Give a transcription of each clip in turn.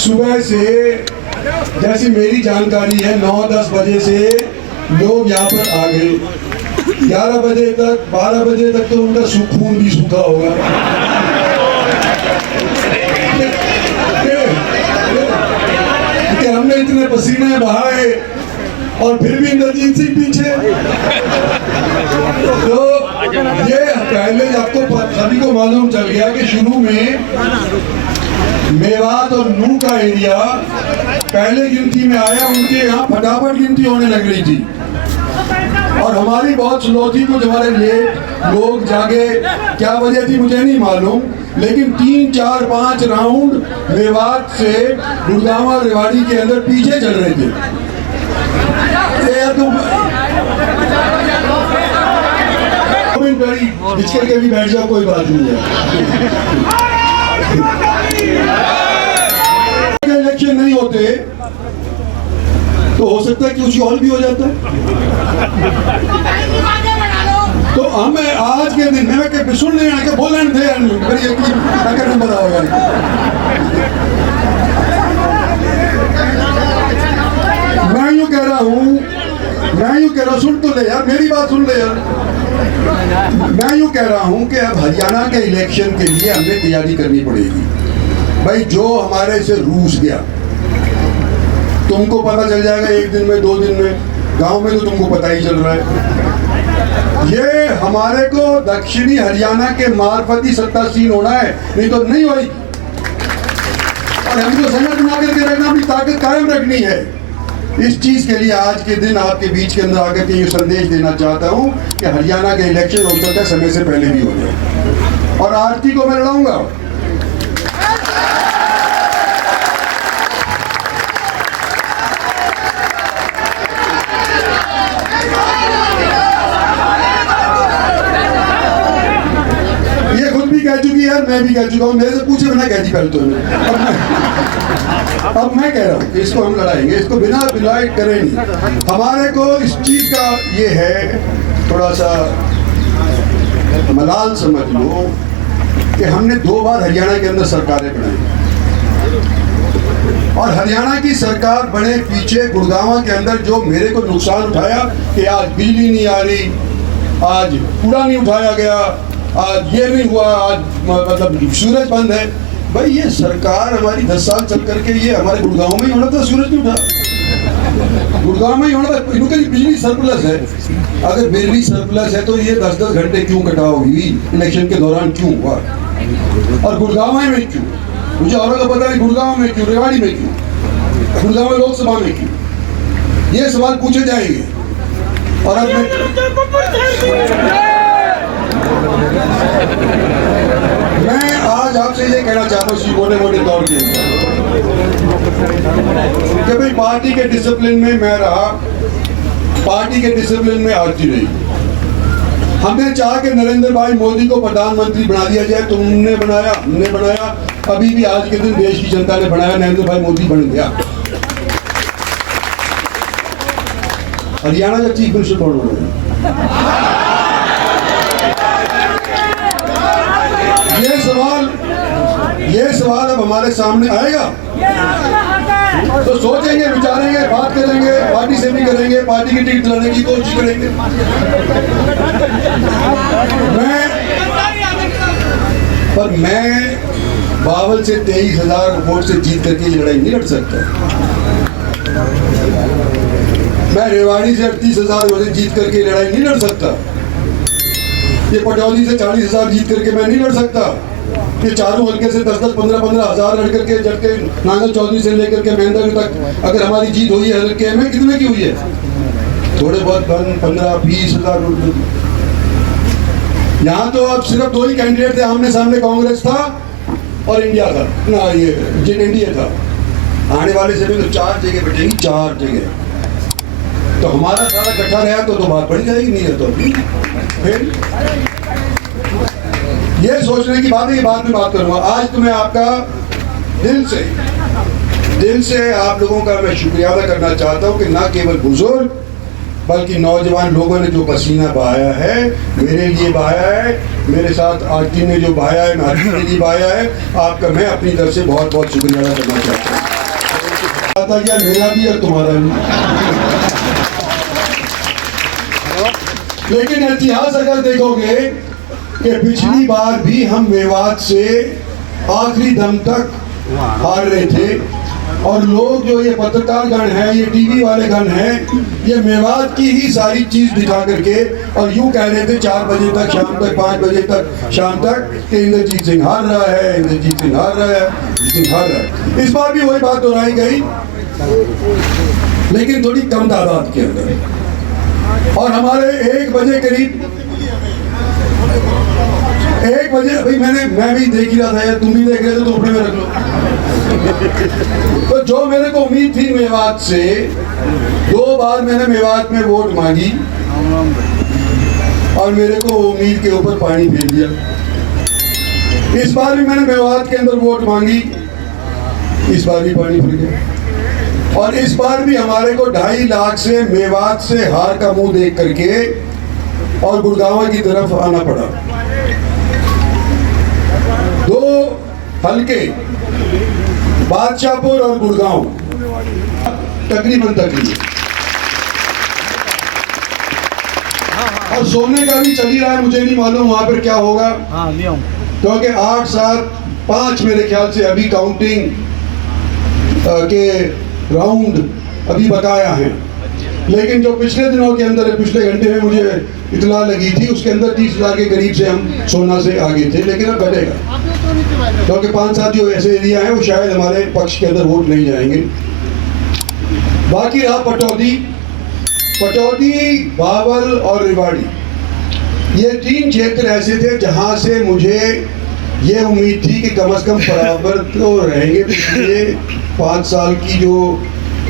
सुबह से जैसी मेरी जानकारी है 9-10 बजे से लोग यहाँ पर आ गए। 11 बजे तक 12 बजे तक तो उनका खून भी सूखा होगा। कि हमने इतने पसीने बहाए और फिर भी इंद्रजीत सिंह पीछे। तो ये पहले आपको सभी को मालूम चल गया कि शुरू में मेवात और नूह का एरिया पहले गिनती में आया, उनके यहाँ फटाफट गिनती होने लग रही थी और हमारी बहुत स्लो थी। कुछ हमारे लेट लोग जागे, क्या वजह थी मुझे नहीं मालूम, लेकिन 3, 4, 5 राउंड मेवात से गुड़गांव और रेवाड़ी के अंदर पीछे चल रहे थे। बिछकर के भी बैठ जाओ, कोई बात नहीं है। इलेक्शन नहीं होते तो हो सकता है कि कुछ और भी हो जाता है। तो हमें आज के दिन में सुन लेना कि बोलने थे नंबर होगा। मैं यूं कह रहा हूं, सुन तो ले यार, मेरी बात सुन ले यार। मैं यूं कह रहा हूं कि अब हरियाणा के इलेक्शन के लिए हमें तैयारी करनी पड़ेगी। भाई जो हमारे से रूस गया, तुमको पता चल जाएगा 1 दिन में 2 दिन में, गांव में तो तुमको पता ही चल रहा है। ये हमारे को दक्षिणी हरियाणा के मार्फत ही सत्तासीन होना है, नहीं तो नहीं होगी। और हमको संगठन बना करके रखना, अपनी ताकत कायम रखनी है। इस चीज के लिए आज के दिन आपके बीच के अंदर आकर के ये संदेश देना चाहता हूं कि हरियाणा के इलेक्शन हो सकता है समय से पहले भी हो जाए और आरती को मैं लड़ाऊंगा। ये खुद भी कह चुकी है, मैं भी कह चुका हूं, मेरे से पूछे बिना कहती पहले तो। अब मैं कह रहा हूँ कि इसको हम लड़ाएंगे, इसको बिना बिलाए करेंगे। हमारे को इस चीज का ये है, थोड़ा सा मलाल समझ लो कि हमने 2 बार हरियाणा के अंदर सरकारें बनाई और हरियाणा की सरकार बने पीछे गुड़गांव के अंदर जो मेरे को नुकसान उठाया कि आज बिजली नहीं आ रही, आज कूड़ा नहीं उठाया गया, आज ये नहीं हुआ, आज मतलब सूरज बंद है। भाई ये सरकार हमारी 10 साल चल करके ये हमारे गुड़गांव में ही होना था, सूरज नहीं उठा। गुड़गांव में ही होना था, इनके बिजली सरप्लस है। अगर बिजली सरप्लस है तो ये 10-10 घंटे क्यों कटाव हुई, इलेक्शन के दौरान क्यों हुआ, और गुड़गांव में क्यों? मुझे और का पता नहीं, गुड़गांव में क्यों, रेवाड़ी में क्यों, गुड़गांव में लोकसभा में क्यों, ये सवाल पूछे जाएंगे। और अब मैं आज आपसे ये कहना चाहता हूँ मोटे तौर के कि भाई पार्टी के डिसिप्लिन में मैं रहा, पार्टी के डिसिप्लिन में आती रही। हमने चाहा कि नरेंद्र भाई मोदी को प्रधानमंत्री बना दिया जाए, तुमने बनाया, हमने बनाया, अभी भी आज के दिन देश की जनता ने बनाया, नरेंद्र भाई मोदी बन गया। हरियाणा का चीफ मिनिस्टर कौन बनेगा? ये सवाल अब हमारे सामने आएगा तो सोचेंगे, विचारेंगे, बात करेंगे, पार्टी से भी करेंगे, पार्टी की टिकट लाने की कोशिश करेंगे। मैं बावल से 23,000 वोट से जीत करके ये लड़ाई नहीं लड़ सकता। मैं रेवाड़ी से 38,000 वोट से जीत करके लड़ाई नहीं लड़ सकता। ये पटौदी से 40,000 जीत करके मैं नहीं लड़ सकता। ये चारों हल्के से 10-10, 15-15 हजार लड़ करके जबकि नांगल चौधरी से लेकर के महेंद्र तक अगर हमारी जीत हुई है हल्के में, कितने की हुई है? थोड़े बहुत 15-20 हजार। यहाँ तो अब सिर्फ 2 ही कैंडिडेट थे आमने सामने, कांग्रेस था और इंडिया था ना, ये जिन इंडिया था। आने वाले समय तो 4 जगह बैठेंगी, 4 जगह। तो हमारा सारा इकट्ठा रहा तो बात बढ़ जाएगी, नहीं है तो फिर ये सोचने की बात है। ये बाद में बात करूंगा। आज तो मैं आपका दिल से आप लोगों का मैं शुक्रिया अदा करना चाहता हूं कि ना केवल बुजुर्ग बल्कि नौजवान लोगों ने जो पसीना बहाया है, मेरे लिए बहाया है, मेरे साथ आरती ने जो बहाया है, मैं के लिए बहाया है। आपका मैं अपनी तरफ से बहुत बहुत शुक्रिया अदा करना चाहता हूँ। क्या मेरा भी और तुम्हारा भी। लेकिन इतिहास अगर देखोगे कि पिछली बार भी हम मेवात से आखिरी दम तक हार रहे थे, और लोग जो ये पत्रकार गण हैं, ये टीवी वाले गण हैं, ये मेवात की ही सारी चीज दिखा करके और यूं कह रहे थे 4 बजे तक शाम तक, 5 बजे तक शाम तक कि इंद्रजीत सिंह हार रहा है, इंद्रजीत सिंह हार रहा है, इंद्रजीत सिंह हार रहा है। इस बार भी वही बात दोहराई गई, लेकिन थोड़ी कम तादाद के अंदर। और हमारे 1 बजे करीब, 1 बजे भाई मैं भी देख ही रहा था यार, तुम भी देख रहे थे तो अपने में रख लो। तो जो मेरे को उम्मीद थी मेवात से, 2 बार मैंने मेवात में वोट मांगी और मेरे को उम्मीद के ऊपर पानी फेर दिया। इस बार भी मैंने मेवात के अंदर वोट मांगी, इस बार भी पानी फिर गया। और इस बार भी हमारे को 2.5 लाख से मेवात से हार का मुंह देख करके और गुड़गांव की तरफ आना पड़ा। 2 हल्के, बादशाहपुर और गुड़गांव, तकरीबन और सोने का भी चल ही रहा है, मुझे नहीं मालूम वहां पर क्या होगा, क्योंकि 8, 7, 5 मेरे ख्याल से अभी काउंटिंग के राउंड अभी बकाया हैं। लेकिन जो पिछले दिनों के अंदर, पिछले घंटे में मुझे इतला लगी थी, उसके अंदर 30,000 के करीब से हम सोना से आगे थे, लेकिन अब घटेगा क्योंकि 5-7 जो ऐसे एरिया हैं वो शायद हमारे पक्ष के अंदर वोट नहीं जाएंगे। बाकी रहा पटौदी, बावल और रेवाड़ी, ये 3 क्षेत्र ऐसे थे जहां से मुझे ये उम्मीद थी कि कम से कम बराबर तो रहेंगे। पिछले 5 साल की जो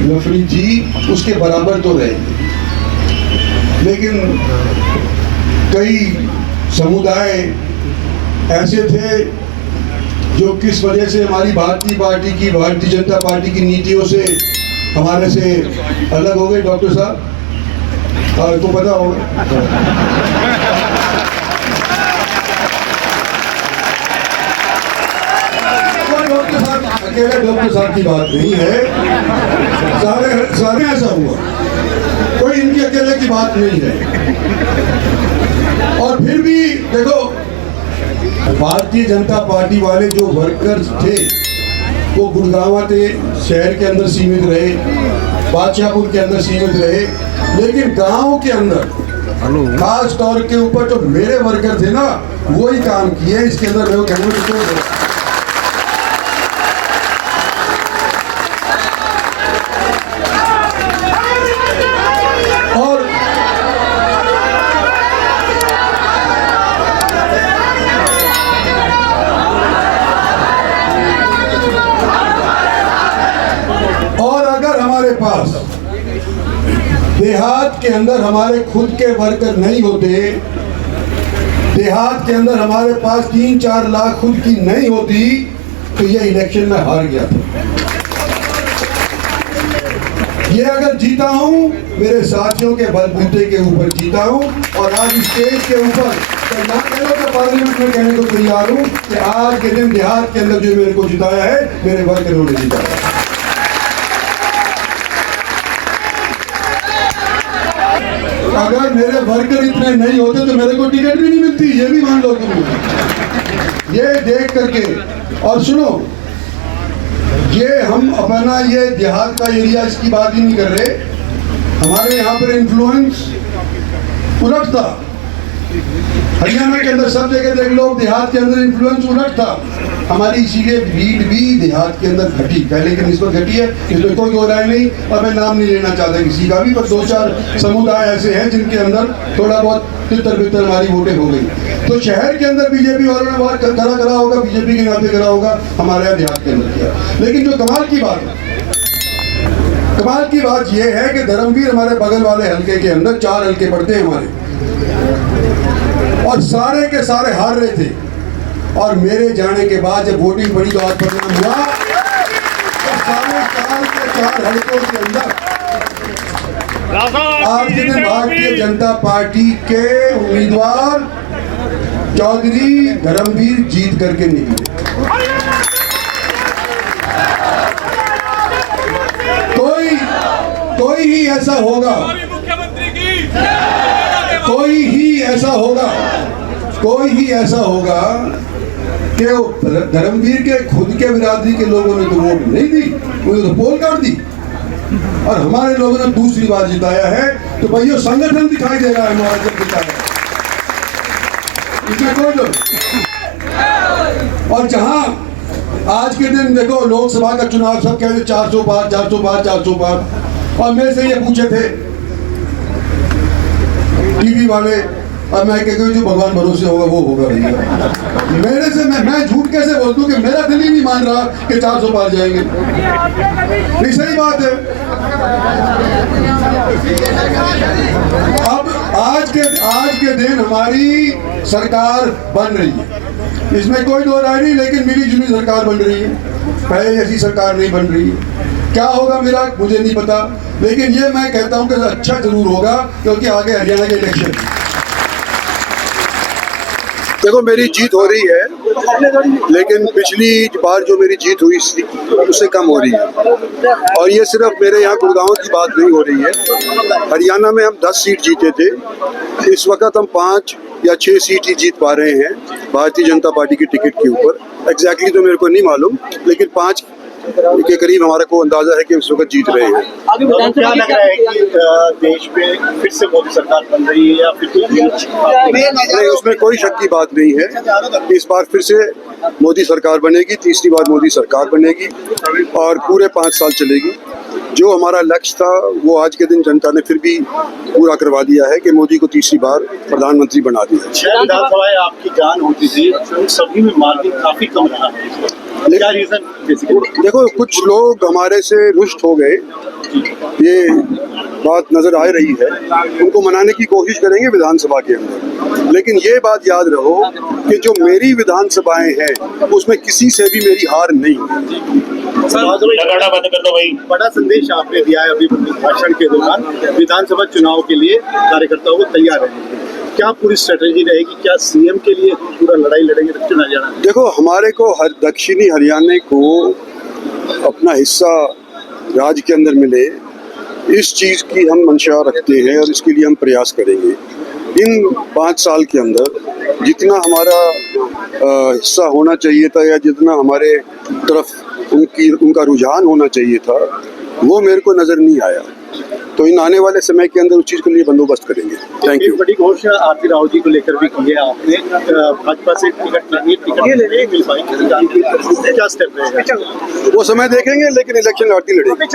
नफरी थी उसके बराबर तो रहेंगे, लेकिन कई समुदाय ऐसे थे जो किस वजह से हमारी भारतीय जनता पार्टी की नीतियों से हमारे से अलग हो गए। डॉक्टर साहब आपको पता होगा, डॉक्टर साहब अकेले डॉक्टर साहब की बात नहीं है, सारे ऐसा हुआ, कोई इनकी अकेले की बात नहीं है। और फिर भी देखो, भारतीय जनता पार्टी वाले जो वर्कर्स थे वो गुड़गांव के शहर के अंदर सीमित रहे, बादशाहपुर के अंदर सीमित रहे, लेकिन गांव के अंदर खास तौर के ऊपर जो मेरे वर्कर थे ना, वो ही काम किए। इसके अंदर मेरे को देहात के अंदर हमारे खुद के वर्कर नहीं होते, देहात के अंदर हमारे पास 3-4 लाख खुद की नहीं होती, तो ये इलेक्शन में हार गया था। ये अगर जीता हूं, मेरे साथियों के बलबूते के ऊपर जीता हूं, और आज स्टेज के ऊपर पार्लियामेंट में कहने को तैयार हूं कि आज के दिन देहात के अंदर जो मेरे को जिताया है, मेरे वर्करों ने जिताया है। अगर मेरे वर्कर इतने नहीं होते तो मेरे को टिकट भी नहीं मिलती, ये भी मान लो तुम। ये देख करके, और सुनो, ये हम अपना ये देहात का एरिया इसकी बात ही नहीं कर रहे, हमारे यहाँ पर इन्फ्लुएंस उलट था। हरियाणा के अंदर सब जगह देख लो, देहात के अंदर इन्फ्लुएंस उलट था। हमारी इसीलिए लीड भी देहात के अंदर घटी, पहले की निस्बत घटी है, इसमें कोई दो राय नहीं। और मैं नाम नहीं लेना चाहता किसी का भी, पर 2-4 समुदाय ऐसे हैं जिनके अंदर थोड़ा बहुत तितर-बितर हमारी वोटें हो गई। तो शहर के अंदर बीजेपी वालों ने बहुत करा होगा, बीजेपी के नाते करा होगा, हमारे यहाँ देहात के अंदर किया। लेकिन जो कमाल की बात यह है कि धर्मवीर हमारे बगल वाले हल्के के अंदर 4 हल्के पड़ते हैं हमारे, और सारे के सारे हार रहे थे। और मेरे जाने के बाद जब वोटिंग बड़ी, तो आज परिणाम हुआ, तो सारे 4 के 4 हल्कों के अंदर आज के दिन भारतीय जनता पार्टी के उम्मीदवार चौधरी धर्मवीर जीत करके निकले। कोई ही ऐसा होगा, कोई ही ऐसा होगा कि धर्मवीर के खुद के बिरादरी के लोगों ने तो वोट नहीं दी, उन्होंने तो पोल काट दी, और हमारे लोगों ने दूसरी बार जिताया है। तो भाइयों संगठन दिखाई दे रहा है हमारा जब जिताया, इसमें कोई लोग। और जहां आज के दिन देखो लोकसभा का चुनाव सब कहते 400 पार 400 पार 400 पार, और मेरे से ये पूछे थे टीवी वाले, और मैं कहता हूँ जो भगवान भरोसे होगा वो होगा भैया। मेरे से मैं झूठ कैसे बोल दूं कि मेरा दिल ही नहीं मान रहा कि 400 पार जाएंगे। नहीं, सही बात है। अब आज के दिन हमारी सरकार बन रही है, इसमें कोई दो राय नहीं, लेकिन मिली जुली सरकार बन रही है, पहले जैसी सरकार नहीं बन रही है। क्या होगा मेरा मुझे नहीं पता, लेकिन ये मैं कहता हूं कि अच्छा जरूर होगा, क्योंकि आगे हरियाणा के इलेक्शन। देखो मेरी जीत हो रही है, लेकिन पिछली बार जो मेरी जीत हुई उससे कम हो रही है। और ये सिर्फ मेरे यहाँ गुड़गांव की बात नहीं हो रही है, हरियाणा में हम 10 सीट जीते थे, इस वक्त हम 5 या 6 सीट ही जीत पा रहे हैं भारतीय जनता पार्टी की टिकट के ऊपर। एग्जैक्टली तो मेरे को नहीं मालूम, लेकिन 5 के करीब हमारे को अंदाजा है कि उस वक्त जीत रहे हैं। क्या लग रहा है कि देश में फिर से मोदी सरकार बन रही है या फिर नहीं, उसमें कोई शक की बात नहीं है। इस बार फिर से मोदी सरकार बनेगी, तीसरी बार मोदी सरकार बनेगी और पूरे 5 साल चलेगी। जो हमारा लक्ष्य था वो आज के दिन जनता ने फिर भी पूरा करवा दिया है कि मोदी को तीसरी बार प्रधानमंत्री बना दिया। 6 विधानसभाएं आपकी जान होती थी, उन सभी में मार्जिन काफी कम रहा है, क्या रीजन? देखो कुछ लोग हमारे से रुष्ट हो गए, ये बात नजर आ रही है, उनको मनाने की कोशिश करेंगे विधानसभा के अंदर, लेकिन ये बात याद रहो कि जो मेरी विधानसभाएं हैं उसमें किसी से भी मेरी हार नहीं है। बड़ा संदेश आपने दिया है अभी भाषण के दौरान, विधानसभा चुनाव के लिए कार्यकर्ताओं को तैयार रहने, क्या पूरी स्ट्रेटेजी रहेगी? क्या सीएम के लिए पूरा लड़ाई लड़ेंगे दक्षिण हरियाणा? देखो हमारे को दक्षिणी हरियाणा को अपना हिस्सा राज्य के अंदर मिले, इस चीज़ की हम मंशा रखते हैं और इसके लिए हम प्रयास करेंगे। इन 5 साल के अंदर जितना हमारा हिस्सा होना चाहिए था या जितना हमारे तरफ उनका रुझान होना चाहिए था वो मेरे को नज़र नहीं आया, तो इन आने वाले समय के अंदर उस चीज़ के लिए बंदोबस्त करेंगे। Thank you. बड़ी घोषणा आरती राव जी को लेकर भी की है आपने, भाजपा से टिकट नहीं मिल पाई, क्या स्टेप रहेगा? वो समय देखेंगे, लेकिन इलेक्शन लड़ती लड़ेगी।